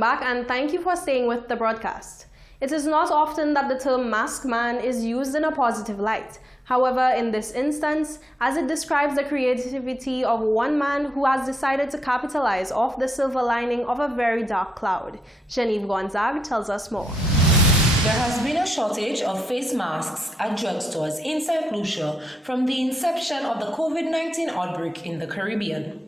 welcome back and thank you for staying with the broadcast. It is not often that the term masked man is used in a positive light. However, in this instance, as it describes the creativity of one man who has decided to capitalize off the silver lining of a very dark cloud. Genevieve Gonzague tells us more. There has been a shortage of face masks at drugstores in St. Lucia from the inception of the COVID-19 outbreak in the Caribbean.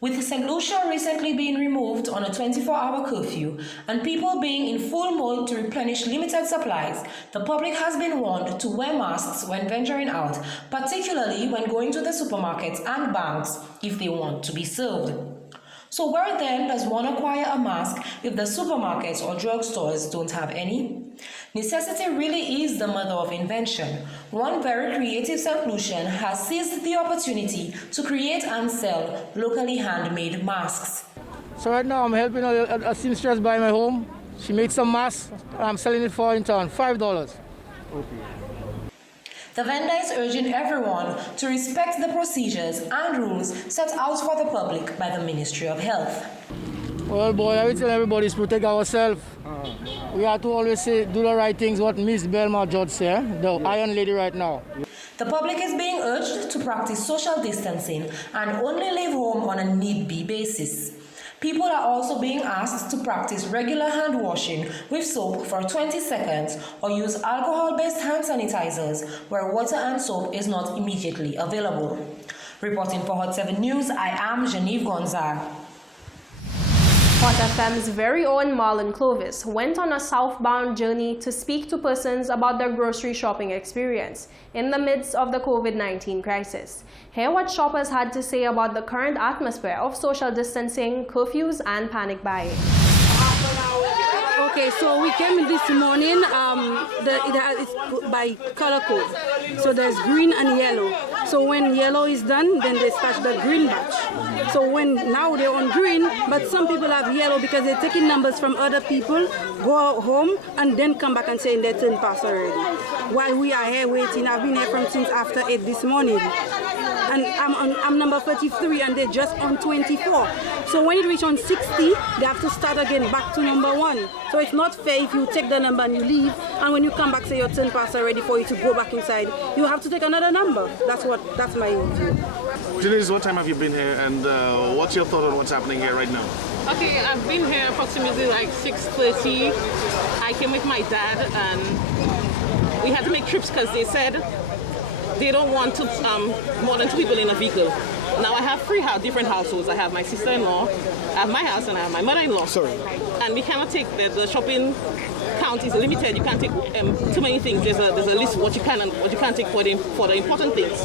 With St. Lucia recently being removed on a 24-hour curfew and people being in full mode to replenish limited supplies, the public has been warned to wear masks when venturing out, particularly when going to the supermarkets and banks if they want to be served. So where then does one acquire a mask if the supermarkets or drugstores don't have any? Necessity really is the mother of invention. One very creative St. Lucian has seized the opportunity to create and sell locally handmade masks. So right now I'm helping a seamstress buy my home. She made some masks. I'm selling it for in town, $5. Okay. The vendor is urging everyone to respect the procedures and rules set out for the public by the Ministry of Health. Well, boy, I will tell everybody is protect ourselves. We have to always say, do the right things, what Miss Belma Judge said, the Iron Lady right now. The public is being urged to practice social distancing and only leave home on a need-be basis. People are also being asked to practice regular hand washing with soap for 20 seconds or use alcohol-based hand sanitizers where water and soap is not immediately available. Reporting for Hot 7 News, I am Genevieve Gonzague. Hot FM's very own Marlon Clovis went on a southbound journey to speak to persons about their grocery shopping experience in the midst of the COVID-19 crisis. Hear what shoppers had to say about the current atmosphere of social distancing, curfews, and panic buying. Okay, so we came in this morning, it's by color code. So there's green and yellow. So when yellow is done, then they start the green batch. So now they're on green, but some people have yellow because they're taking numbers from other people, go home, and then come back and saying their turn pass already. While we are here waiting, I've been here since after 8 this morning. And I'm number 33 and they're just on 24. So when it reach on 60, they have to start again back to number 1. So it's not fair if you take the number and you leave, and when you come back say your turn pass already for you to go back inside, you have to take another number. That's my view. Denise, what time have you been here and what's your thought on what's happening here right now? Okay, I've been here approximately like 6:30. I came with my dad and we had to make trips because they said they don't want more than 2 people in a vehicle. Now I have 3 different households. I have my sister-in-law, I have my house, and I have my mother-in-law. Sorry. And we cannot take the shopping count is limited. You can't take too many things. There's a list of what you can and what you can't take for the important things.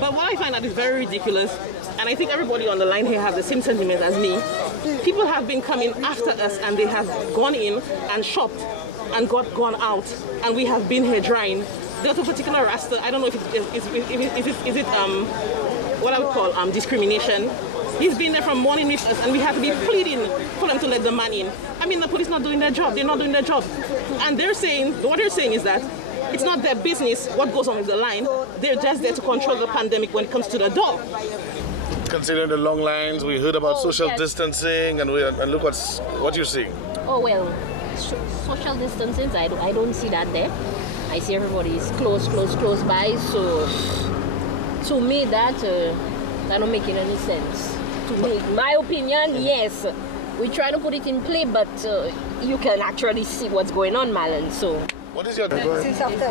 But what I find that is very ridiculous, and I think everybody on the line here has the same sentiment as me. People have been coming after us and they have gone in and shopped and gone out, and we have been here drying. There's a particular Rasta, I don't know if it's what I would call discrimination. He's been there from morning with us and we have to be pleading for them to let the man in. I mean, the police not doing their job, they're not doing their job. And what they're saying is that it's not their business what goes on with the line, they're just there to control the pandemic when it comes to the door. Considering the long lines, we heard about social distancing and look what you're seeing. Oh well, social distancing, I don't see that there. I see everybody is close by, so to me that don't make any sense. To me, my opinion, yes, we try to put it in play, but you can actually see what's going on, Marlon. So. What is your... Since after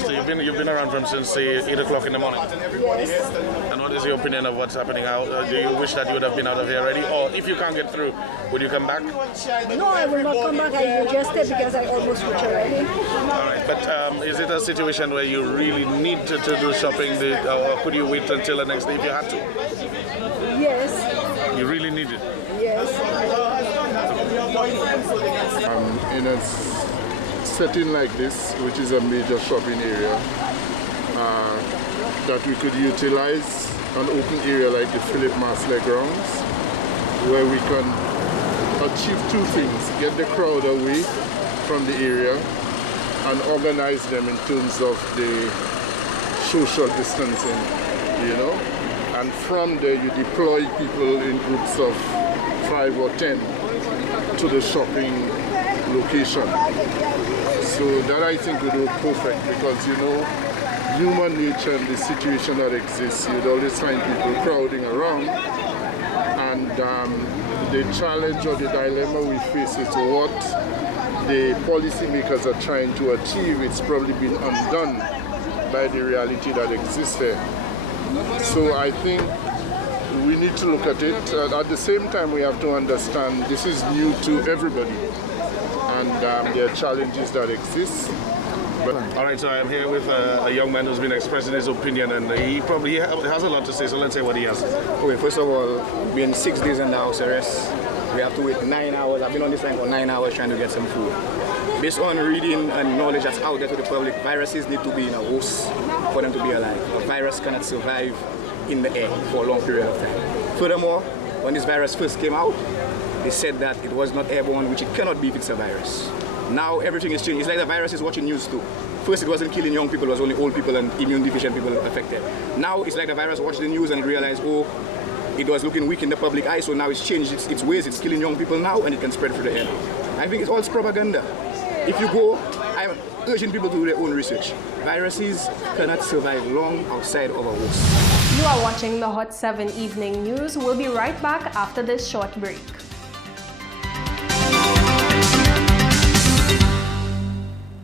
So you've been around from since 8 o'clock in the morning? Yes. And what is your opinion of what's happening out? Do you wish that you would have been out of here already? Or if you can't get through, would you come back? No, I will not come back. I will just stay because I almost reached already. All right, but is it a situation where you really need to do shopping, or could you wait until the next day if you had to? Yes. You really need it? Yes. In a setting like this, which is a major shopping area, that we could utilize an open area like the Philip Masley grounds, where we can achieve 2 things: get the crowd away from the area and organize them in terms of the social distancing, you know. And from there you deploy people in groups of 5 or 10 to the shopping location. So that I think would work perfect because, you know, human nature and the situation that exists, you'd always find people crowding around. And the challenge or the dilemma we face is what the policymakers are trying to achieve. It's probably been undone by the reality that exists there. So I think we need to look at it. At the same time, we have to understand this is new to everybody, and there are challenges that exist. All right, so I'm here with a young man who's been expressing his opinion, and he probably has a lot to say, so let's say what he has to say. Okay, first of all, been 6 days in the house arrest. We have to wait 9 hours. I've been on this line for 9 hours trying to get some food. Based on reading and knowledge that's out there to the public, viruses need to be in a host for them to be alive. A virus cannot survive in the air for a long period of time. Furthermore, when this virus first came out, they said that it was not airborne, which it cannot be if it's a virus. Now everything is changed. It's like the virus is watching news too. First it wasn't killing young people, it was only old people and immune deficient people affected. Now it's like the virus watched the news and realized, oh, it was looking weak in the public eye, so now it's changed its ways, it's killing young people now and it can spread through the air. I think it's all propaganda. If you go, I'm urging people to do their own research. Viruses cannot survive long outside of a host. You are watching the Hot 7 Evening News. We'll be right back after this short break.